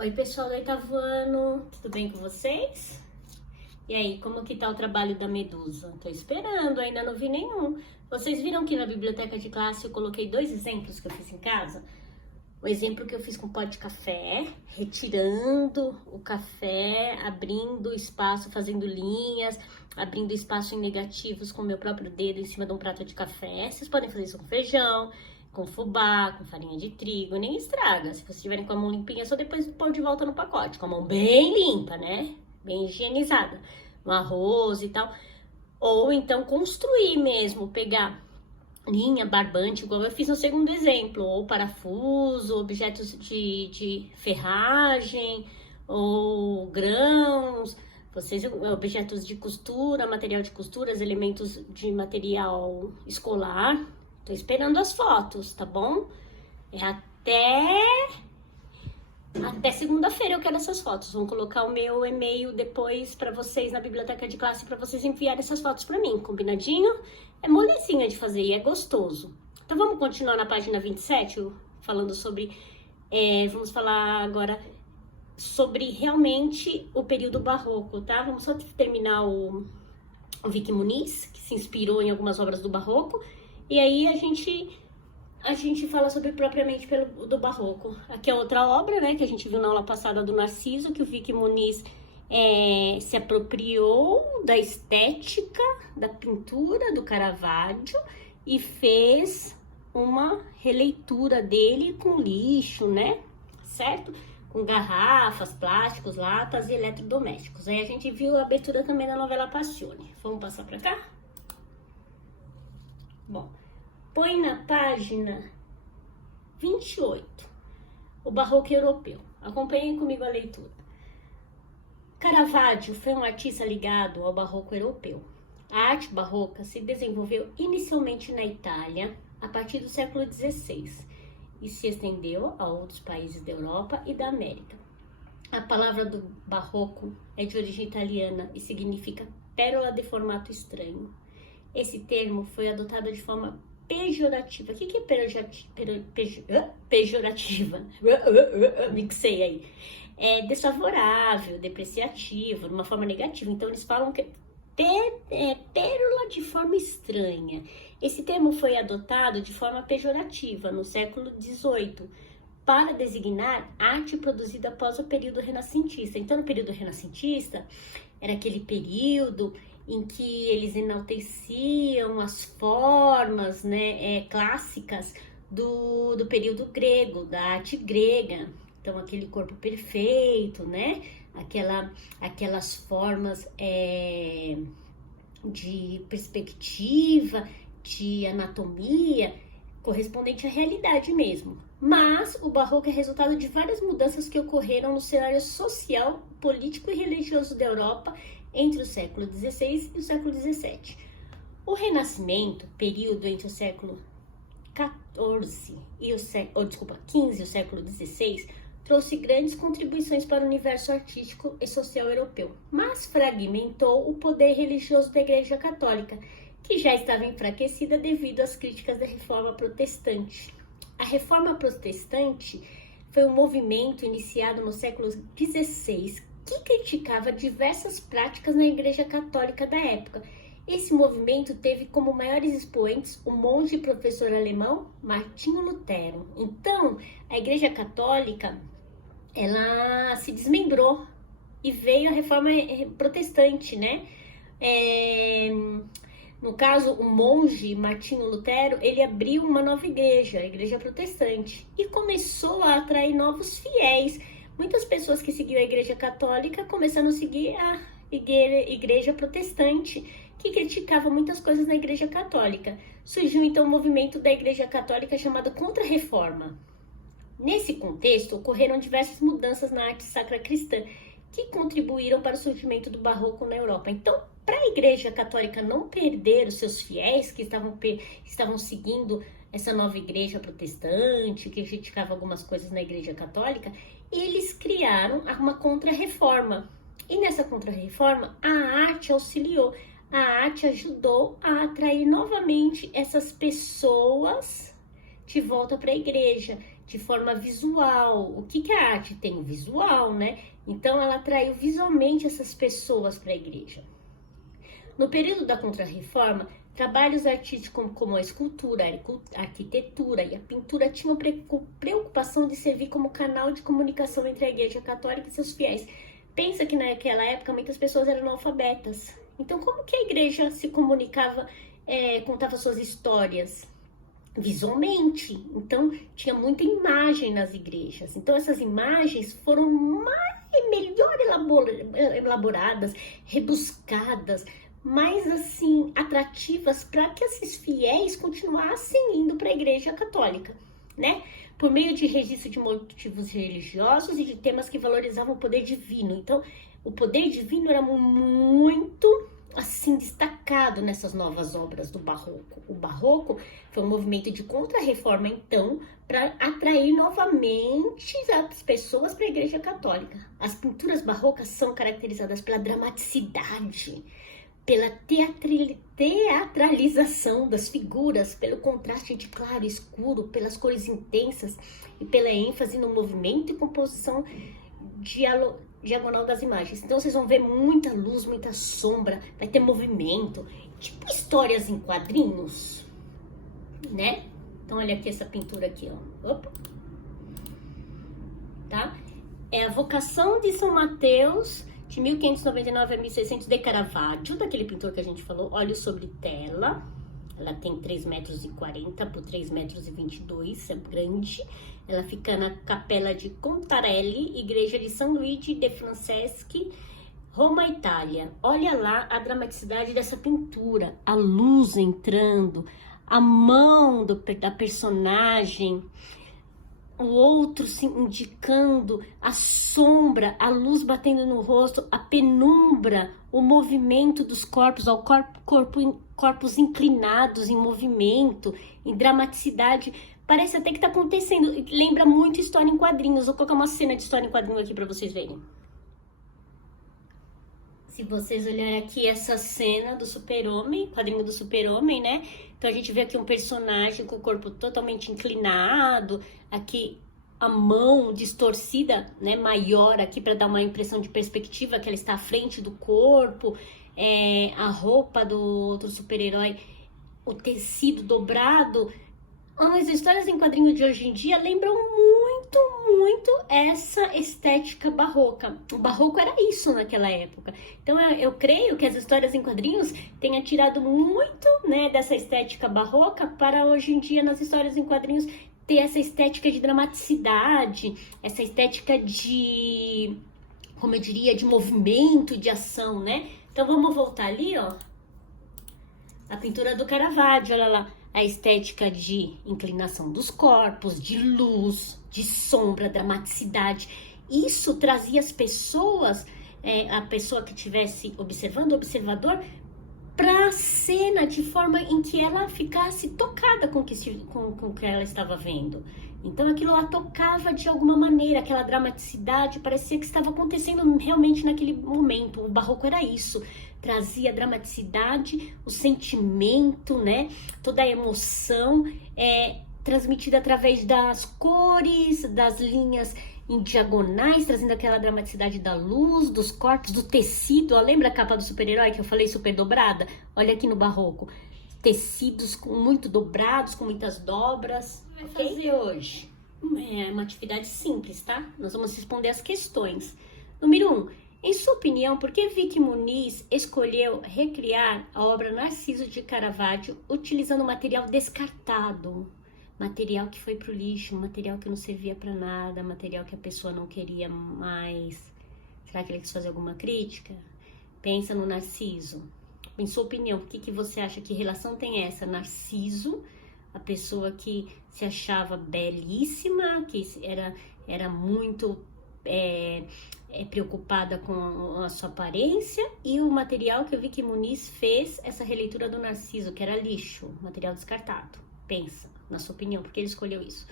Oi, pessoal do oitavo ano, tudo bem com vocês? E aí, como que tá o trabalho da Medusa? Tô esperando, ainda não vi nenhum. Vocês viram que na biblioteca de classe eu coloquei 2 exemplos que eu fiz em casa? O exemplo que eu fiz com pó de café, retirando o café, abrindo espaço, fazendo linhas, abrindo espaço em negativos com o meu próprio dedo em cima de um prato de café. Vocês podem fazer isso com feijão, com fubá, com farinha de trigo, nem estraga. Se vocês tiverem com a mão limpinha, é só depois pôr de volta no pacote, com a mão bem limpa, né? Bem higienizada, no arroz e tal. Ou então construir mesmo, pegar linha, barbante, igual eu fiz no segundo exemplo, ou parafuso, objetos de ferragem, ou grãos, objetos de costura, material de costuras, elementos de material escolar. Tô esperando as fotos, tá bom? É até segunda-feira eu quero essas fotos. Vão colocar o meu e-mail depois para vocês na biblioteca de classe para vocês enviarem essas fotos para mim, combinadinho? É molezinha de fazer e é gostoso. Então vamos continuar na página 27, falando sobre... vamos falar agora sobre realmente o período barroco, tá? Vamos só terminar o Vicky Muniz, que se inspirou em algumas obras do barroco. E aí a gente fala sobre propriamente do barroco. Aqui é outra obra, né, que a gente viu na aula passada do Narciso, que o Vicky Muniz se apropriou da estética da pintura do Caravaggio e fez uma releitura dele com lixo, né, certo? Com garrafas, plásticos, latas e eletrodomésticos. Aí a gente viu a abertura também da novela Passione. Vamos passar para cá? Bom, põe na página 28, o barroco europeu. Acompanhem comigo a leitura. Caravaggio foi um artista ligado ao barroco europeu. A arte barroca se desenvolveu inicialmente na Itália a partir do século XVI e se estendeu a outros países da Europa e da América. A palavra do barroco é de origem italiana e significa pérola de formato estranho. Esse termo foi adotado de forma pejorativa. O que é pejorativa? Mixei aí. É desfavorável, depreciativo, de uma forma negativa. Então, eles falam que é pérola de forma estranha. Esse termo foi adotado de forma pejorativa no século XVIII para designar arte produzida após o período renascentista. Então, no período renascentista, era aquele período em que eles enalteciam as formas, né, clássicas do período grego, da arte grega. Então, aquele corpo perfeito, né, aquelas formas de perspectiva, de anatomia, correspondente à realidade mesmo. Mas o barroco é resultado de várias mudanças que ocorreram no cenário social, político e religioso da Europa entre o século XVI e o século XVII. O Renascimento, período entre o século XV e o século XVI, trouxe grandes contribuições para o universo artístico e social europeu, mas fragmentou o poder religioso da Igreja Católica, que já estava enfraquecida devido às críticas da Reforma Protestante. A Reforma Protestante foi um movimento iniciado no século XVI que criticava diversas práticas na Igreja Católica da época. Esse movimento teve como maiores expoentes o monge e professor alemão Martinho Lutero. Então, a Igreja Católica, ela se desmembrou e veio a Reforma Protestante, né? No caso, o monge Martinho Lutero, ele abriu uma nova igreja, a Igreja Protestante, e começou a atrair novos fiéis. Muitas pessoas que seguiam a Igreja Católica começaram a seguir a Igreja Protestante, que criticava muitas coisas na Igreja Católica. Surgiu então um movimento da Igreja Católica chamado Contra-Reforma. Nesse contexto, ocorreram diversas mudanças na arte sacra cristã, que contribuíram para o surgimento do barroco na Europa. Então, para a Igreja Católica não perder os seus fiéis que estavam seguindo essa nova igreja protestante, que criticava algumas coisas na Igreja Católica, eles criaram uma contra-reforma. E nessa contra-reforma, a arte auxiliou, a arte ajudou a atrair novamente essas pessoas de volta para a igreja, de forma visual. O que a arte tem? O visual, né? Então ela atraiu visualmente essas pessoas para a igreja. No período da Contra-Reforma, trabalhos artísticos como a escultura, a arquitetura e a pintura tinham preocupação de servir como canal de comunicação entre a Igreja Católica e seus fiéis. Pensa que naquela época muitas pessoas eram analfabetas. Então como que a igreja se comunicava, contava suas histórias? Visualmente. Então tinha muita imagem nas igrejas. Então essas imagens foram melhor elaboradas, rebuscadas, mais assim atrativas para que esses fiéis continuassem indo para a Igreja Católica, né? Por meio de registro de motivos religiosos e de temas que valorizavam o poder divino. Então, o poder divino era muito assim destacado nessas novas obras do Barroco. O Barroco foi um movimento de contra-reforma, então, para atrair novamente as pessoas para a Igreja Católica. As pinturas barrocas são caracterizadas pela dramaticidade, pela teatralização das figuras, pelo contraste de claro e escuro, pelas cores intensas e pela ênfase no movimento e composição diagonal das imagens. Então vocês vão ver muita luz, muita sombra, vai ter movimento, tipo histórias em quadrinhos, né? Então olha aqui essa pintura aqui, ó. Opa. Tá? É a Vocação de São Mateus, de 1599 a 1600, de Caravaggio, daquele pintor que a gente falou, óleo sobre tela. Ela tem 3,40 metros por 3,22 metros, é grande. Ela fica na Capela de Contarelli, Igreja de São Luigi de Franceschi, Roma, Itália. Olha lá a dramaticidade dessa pintura, a luz entrando, a mão da personagem, o outro se indicando, a sombra, a luz batendo no rosto, a penumbra, o movimento dos corpos, corpos inclinados em movimento, em dramaticidade. Parece até que está acontecendo. Lembra muito história em quadrinhos. Vou colocar uma cena de história em quadrinho aqui para vocês verem. Se vocês olharem aqui essa cena do Super-Homem, quadrinho do Super-Homem, né? Então a gente vê aqui um personagem com o corpo totalmente inclinado, aqui a mão distorcida, né, maior aqui para dar uma impressão de perspectiva, que ela está à frente do corpo, a roupa do outro super-herói, o tecido dobrado. As histórias em quadrinho de hoje em dia lembram muito essa estética barroca. O barroco era isso naquela época. Então eu creio que as histórias em quadrinhos tenham tirado muito, né, dessa estética barroca para hoje em dia nas histórias em quadrinhos ter essa estética de dramaticidade, essa estética de, como eu diria, de movimento, de ação, né? Então vamos voltar ali, ó. A pintura do Caravaggio, olha lá. A estética de inclinação dos corpos, de luz, de sombra, dramaticidade. Isso trazia as pessoas, a pessoa que estivesse observando, o observador, para a cena de forma em que ela ficasse tocada com o que ela estava vendo. Então aquilo a tocava de alguma maneira, aquela dramaticidade, parecia que estava acontecendo realmente naquele momento. O barroco era isso. Trazia a dramaticidade, o sentimento, né? Toda a emoção transmitida através das cores, das linhas em diagonais, trazendo aquela dramaticidade da luz, dos corpos, do tecido. Ó, lembra a capa do super-herói que eu falei super dobrada? Olha aqui no barroco. Tecidos muito dobrados, com muitas dobras. O que vai fazer hoje? É uma atividade simples, tá? Nós vamos responder as questões. Número 1. Em sua opinião, por que Vicky Muniz escolheu recriar a obra Narciso de Caravaggio utilizando material descartado? Material que foi pro lixo, material que não servia para nada, material que a pessoa não queria mais. Será que ele quis fazer alguma crítica? Pensa no Narciso. Em sua opinião, por que você acha, que relação tem essa? Narciso, a pessoa que se achava belíssima, que era muito preocupada com a sua aparência, e o material que o Vicky Muniz fez essa releitura do Narciso, que era lixo, material descartado. Pensa, na sua opinião, por que ele escolheu isso?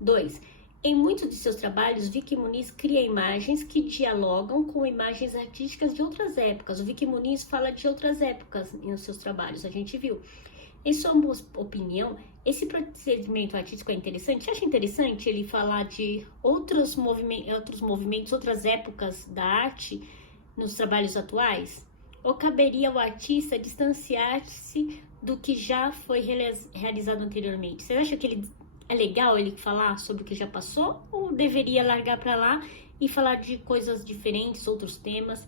2. Em muitos de seus trabalhos, Vicky Muniz cria imagens que dialogam com imagens artísticas de outras épocas. O Vicky Muniz fala de outras épocas nos seus trabalhos, a gente viu. Em sua opinião, esse procedimento artístico é interessante? Você acha interessante ele falar de outros movimentos, outras épocas da arte nos trabalhos atuais? Ou caberia ao artista distanciar-se do que já foi realizado anteriormente? Você acha que é legal ele falar sobre o que já passou? Ou deveria largar para lá e falar de coisas diferentes, outros temas?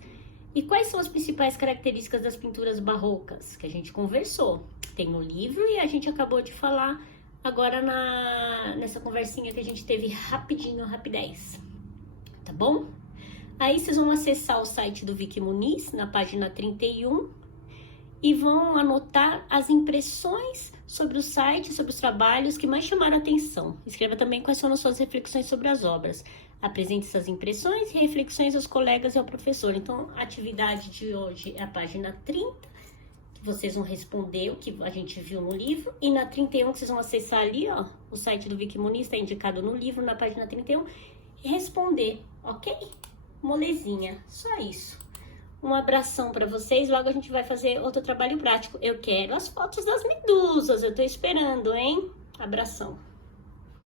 E quais são as principais características das pinturas barrocas? Que a gente conversou. Tem no livro e a gente acabou de falar agora nessa conversinha que a gente teve rapidinho, rapidez. Tá bom? Aí vocês vão acessar o site do Vicky Muniz, na página 31, e vão anotar as impressões sobre o site, sobre os trabalhos que mais chamaram a atenção. Escreva também quais foram as suas reflexões sobre as obras. Apresente essas impressões e reflexões aos colegas e ao professor. Então, a atividade de hoje é a página 30, que vocês vão responder o que a gente viu no livro. E na 31, que vocês vão acessar ali, ó, o site do Vicky Muniz está indicado no livro, na página 31, e responder, ok? Molezinha, só isso. Um abração para vocês, logo a gente vai fazer outro trabalho prático. Eu quero as fotos das medusas, eu tô esperando, hein? Abração.